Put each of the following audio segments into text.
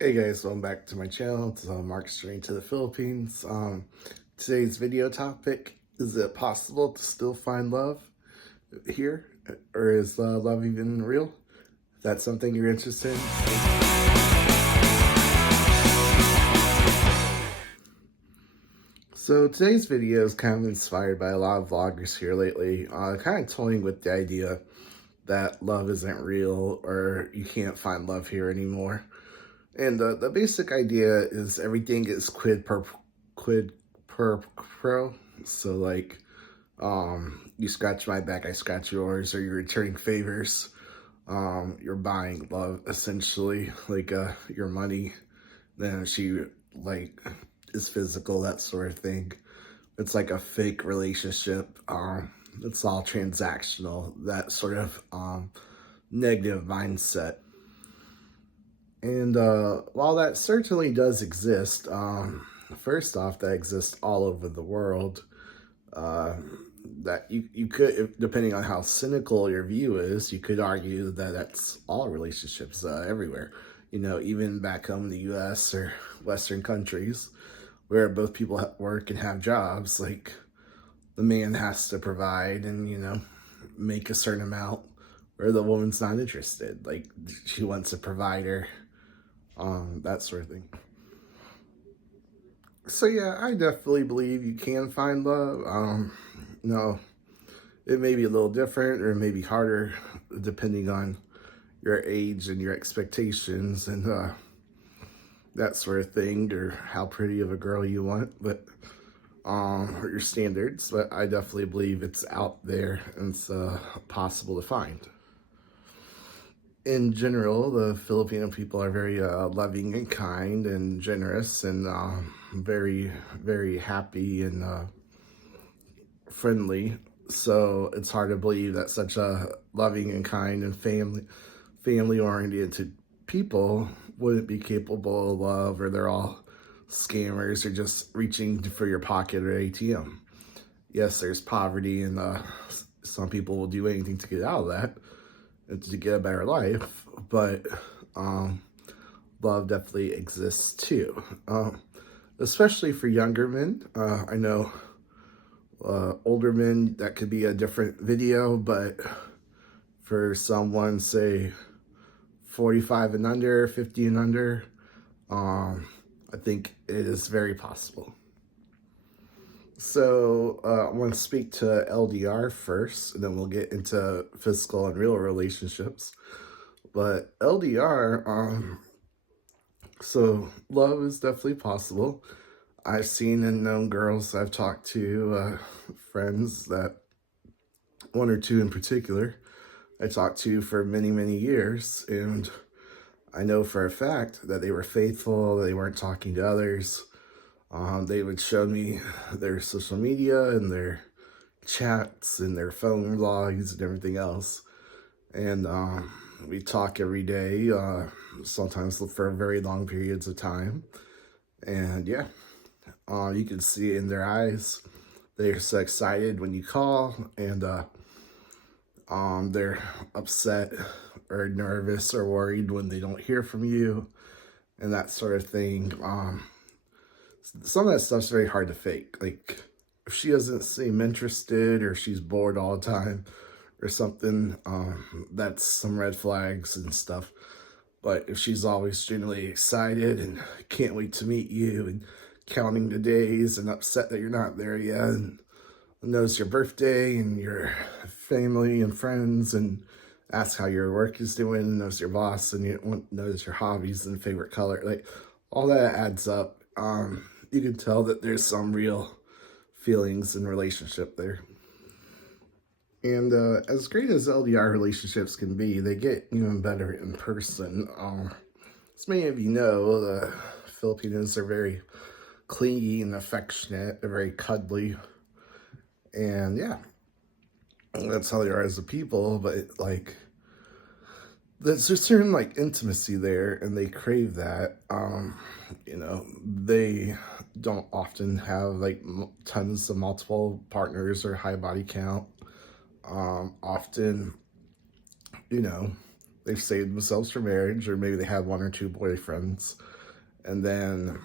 Hey guys, welcome back to my channel. It's Mark's Journey to the Philippines. Today's video topic, is it possible to still find love here? Or is love even real? If that's something you're interested in. So today's video is kind of inspired by a lot of vloggers here lately, kind of toying with the idea that love isn't real or you can't find love here anymore. And the basic idea is everything is quid per pro. So like, you scratch my back, I scratch yours, or you're returning favors. You're buying love essentially, like your money. Then she like is physical, that sort of thing. It's like a fake relationship. It's all transactional. That sort of negative mindset. And while that certainly does exist, first off, that exists all over the world. Uh, that you could, depending on how cynical your view is, you could argue that that's all relationships everywhere. You know, even back home in the U.S. or Western countries, where both people work and have jobs, like the man has to provide and make a certain amount, where the woman's not interested. Like she wants a provider, that sort of thing. So yeah, I definitely believe you can find love. No, it may be a little different or maybe harder depending on your age and your expectations and that sort of thing, or how pretty of a girl you want, but or your standards. But I definitely believe it's out there and it's possible to find. In general, the Filipino people are very loving and kind and generous and very, very happy and friendly. So it's hard to believe that such a loving and kind and family oriented people wouldn't be capable of love, or they're all scammers or just reaching for your pocket or ATM. Yes, there's poverty and some people will do anything to get out of that and to get a better life, but love definitely exists too, especially for younger men. I know older men, that could be a different video, but for someone, say 45 and under, 50 and under, I think it is very possible. So I want to speak to LDR first, and then we'll get into physical and real relationships. But LDR, so love is definitely possible. I've seen and known girls I've talked to, friends that, one or two in particular, I talked to for many, many years, and I know for a fact that they were faithful, they weren't talking to others. They would show me their social media and their chats and their phone logs and everything else. And we talk every day, sometimes for very long periods of time. And yeah, you can see it in their eyes. They're so excited when you call, and they're upset or nervous or worried when they don't hear from you, and that sort of thing. Some of that stuff's very hard to fake. Like, if she doesn't seem interested or she's bored all the time or something, that's some red flags and stuff. But if she's always genuinely excited and can't wait to meet you and counting the days and upset that you're not there yet, and knows your birthday and your family and friends and asks how your work is doing, knows your boss and knows your hobbies and favorite color, like all that adds up. You can tell that there's some real feelings and relationship there. And as great as LDR relationships can be, they get even better in person. As many of you know, the Filipinos are very clingy and affectionate. They're very cuddly. And yeah, that's how they are as a people. But like, there's a certain like intimacy there, and they crave that. They don't often have like tons of multiple partners or high body count. Often, they they've saved themselves for marriage, or maybe they had one or two boyfriends. And then,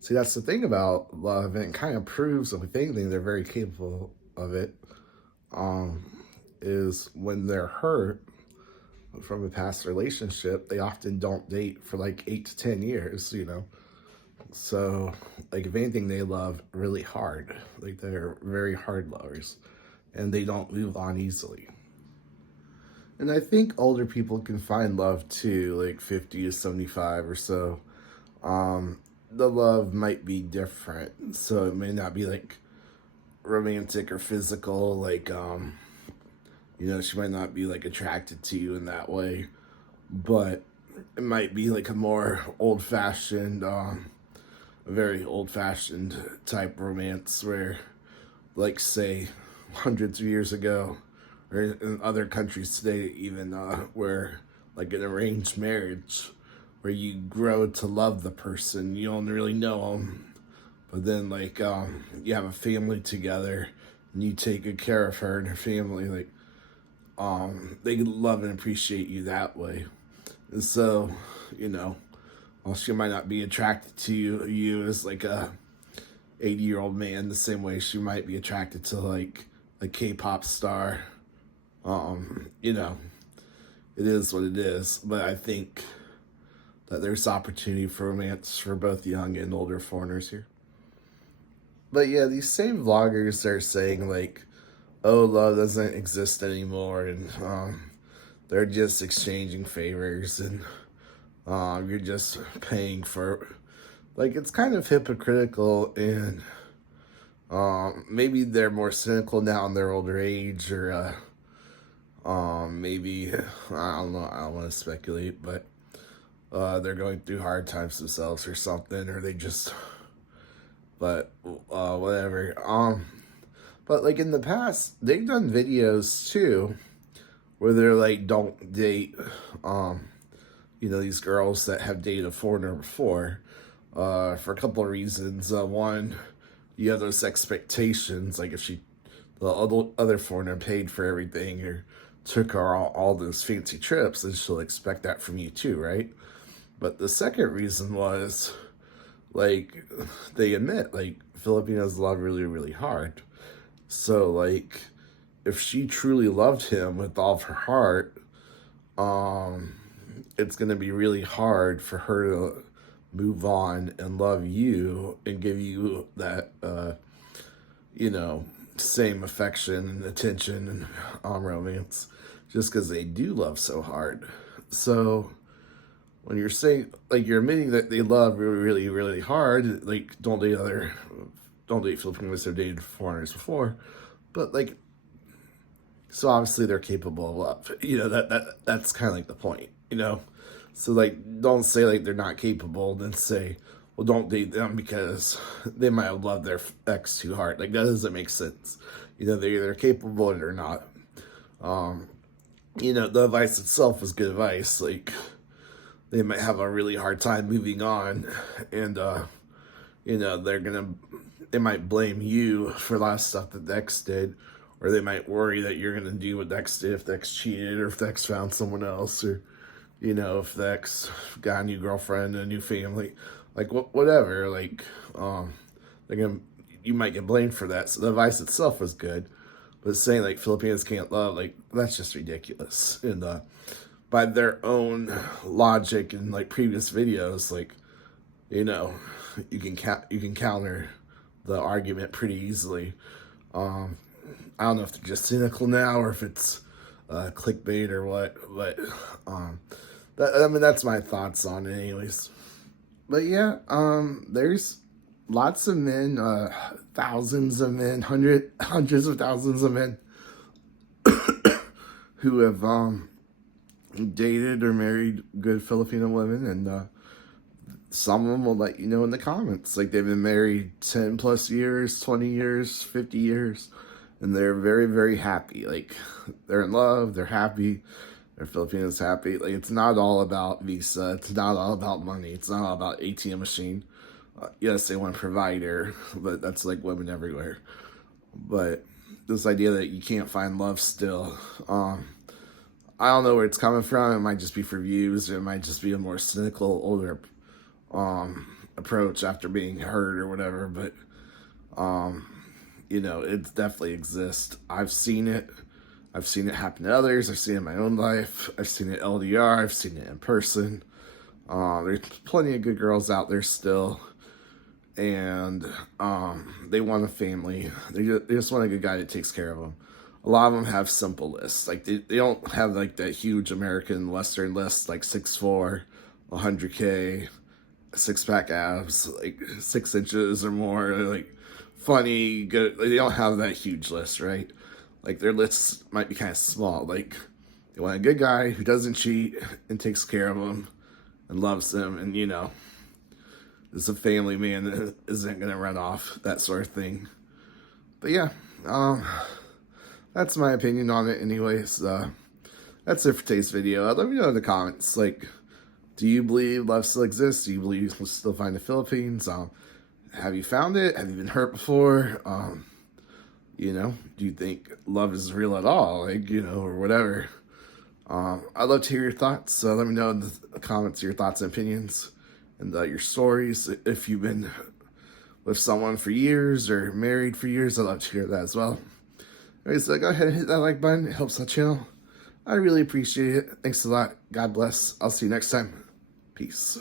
see, that's the thing about love, and it kind of proves, if anything, they're very capable of it, um, is when they're hurt from a past relationship, they often don't date for like 8 to 10 years, you know? So, like, if anything, they love really hard. Like, they're very hard lovers, and they don't move on easily. And I think older people can find love too, like 50 to 75 or so. The love might be different, so it may not be like romantic or physical, like, she might not be like attracted to you in that way, but it might be like a more old fashioned, a very old fashioned type romance where, like, say, hundreds of years ago, or in other countries today, even, where, like, an arranged marriage, where you grow to love the person, you don't really know them, but then, like, you have a family together, and you take good care of her and her family, like, they love and appreciate you that way. And so, while she might not be attracted to you as like a 80-year-old man, the same way she might be attracted to like a K-pop star. It is what it is. But I think that there's opportunity for romance for both young and older foreigners here. But yeah, these same vloggers are saying like, oh, love doesn't exist anymore, and they're just exchanging favors, and you're just paying for, like, it's kind of hypocritical, and maybe they're more cynical now in their older age, or maybe, I don't know, I don't want to speculate, but they're going through hard times themselves or something, or they just, but whatever. But like in the past, they've done videos too where they're like, don't date these girls that have dated a foreigner before, for a couple of reasons. One, you have those expectations, like if the other foreigner paid for everything or took her all those fancy trips, then she'll expect that from you too, right? But the second reason was, like, they admit, like, Filipinos love really, really hard. So, like, if she truly loved him with all of her heart, it's going to be really hard for her to move on and love you and give you that, same affection and attention and romance, just because they do love so hard. So when you're saying, like, you're admitting that they love really, really, really hard, like, don't date Filipinos who've dated foreigners before, but like, so obviously they're capable of love. That's kind of like the point, So like, don't say like they're not capable, then say, well, don't date them because they might have loved their ex too hard. Like, that doesn't make sense. They're either capable or they're not. The advice itself was good advice. Like, they might have a really hard time moving on, and they might blame you for a lot of stuff that the ex did, or they might worry that you're gonna do what the ex did if the ex cheated, or if the ex found someone else, or if the ex got a new girlfriend, a new family, like whatever. Like, you might get blamed for that. So the advice itself was good, but saying like Filipinos can't love, like, that's just ridiculous. And by their own logic and like previous videos, like, you can counter the argument pretty easily. I don't know if they're just cynical now or if it's clickbait or what, but that's my thoughts on it anyways. But yeah, there's lots of men, thousands of men, hundreds of thousands of men who have dated or married good Filipino women, and some of them will let you know in the comments, like, they've been married 10 plus years, 20 years, 50 years, and they're very, very happy. Like, they're in love, they're happy, they're Filipinos happy. Like, it's not all about visa, it's not all about money, it's not all about ATM machine. Yes, they want a provider, but that's like women everywhere. But this idea that you can't find love still, I don't know where it's coming from. It might just be for views. Or it might just be a more cynical, older approach after being hurt or whatever. But you know, it definitely exists. I've seen it. I've seen it happen to others. I've seen it in my own life. I've seen it LDR. I've seen it in person. There's plenty of good girls out there still, and they want a family. They just want a good guy that takes care of them. A lot of them have simple lists. Like they don't have like that huge American Western list, like 6'4", 100K, six-pack abs, like 6 inches or more, like funny, good. They don't have that huge list, right? Like their lists might be kind of small. Like they want a good guy who doesn't cheat and takes care of them and loves them, and you know, is a family man that isn't gonna run off, that sort of thing. But yeah, that's my opinion on it. Anyways, that's it for today's video. Let me know in the comments, like, do you believe love still exists? Do you believe you can still find the Philippines? Have you found it? Have you been hurt before? You know, do you think love is real at all? Like, you know, or whatever. I'd love to hear your thoughts. So let me know in the comments your thoughts and opinions and your stories. If you've been with someone for years or married for years, I'd love to hear that as well. Anyways, so go ahead and hit that like button. It helps the channel. I really appreciate it. Thanks a lot. God bless. I'll see you next time. Peace.